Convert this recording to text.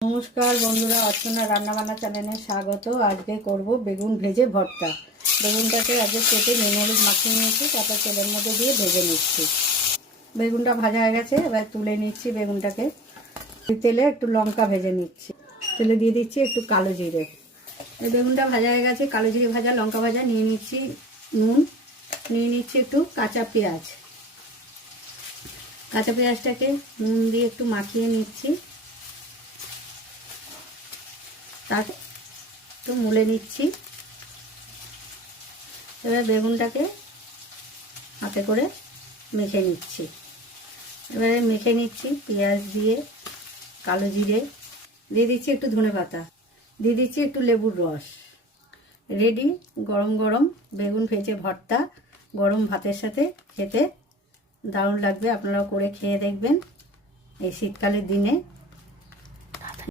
নমস্কার বন্ধুরা, অর্চনা রান্নাবান্না চ্যানেলে স্বাগত। আজকে করব বেগুন ভেজে ভর্তা। বেগুনটাকে আজকে কেটে নুন হলুদ মাখিয়ে নিয়েছি, তারপর তেলের মধ্যে দিয়ে ভেজে নিচ্ছি। বেগুনটা ভাজা হয়ে গেছে, এবার তুলে নিচ্ছি বেগুনটাকে। তেলে একটু লঙ্কা ভেজে নিচ্ছি, তেলে দিয়ে দিচ্ছি একটু কালো জিরে। এই বেগুনটা ভাজা হয়ে গেছে, কালো জিরে ভাজা লঙ্কা ভাজা নিয়ে নিচ্ছি। নুন নিয়ে নিচ্ছি, একটু কাঁচা পেঁয়াজ। কাঁচা পেঁয়াজটাকে নুন দিয়ে একটু মাখিয়ে নিচ্ছি, তার একটু মুলে নিচ্ছি। এবার বেগুনটাকে হাতে করে মেখে নিচ্ছি। এবারে মেখে নিচ্ছি পেঁয়াজ দিয়ে, কালো জিরে দিয়ে দিচ্ছি, একটু ধনেপাতা দিয়ে দিচ্ছি, একটু লেবুর রস। রেডি গরম গরম বেগুন ভেজে ভর্তা। গরম ভাতের সাথে খেতে দারুণ লাগবে, আপনারাও করে খেয়ে দেখবেন এই শীতকালের দিনে।